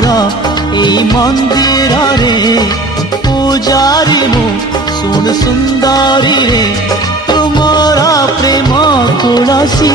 तुमरा এই মন্দিরে পূজারি মু শুন সুন্দরী রে तुमरा प्रेम तुलसी।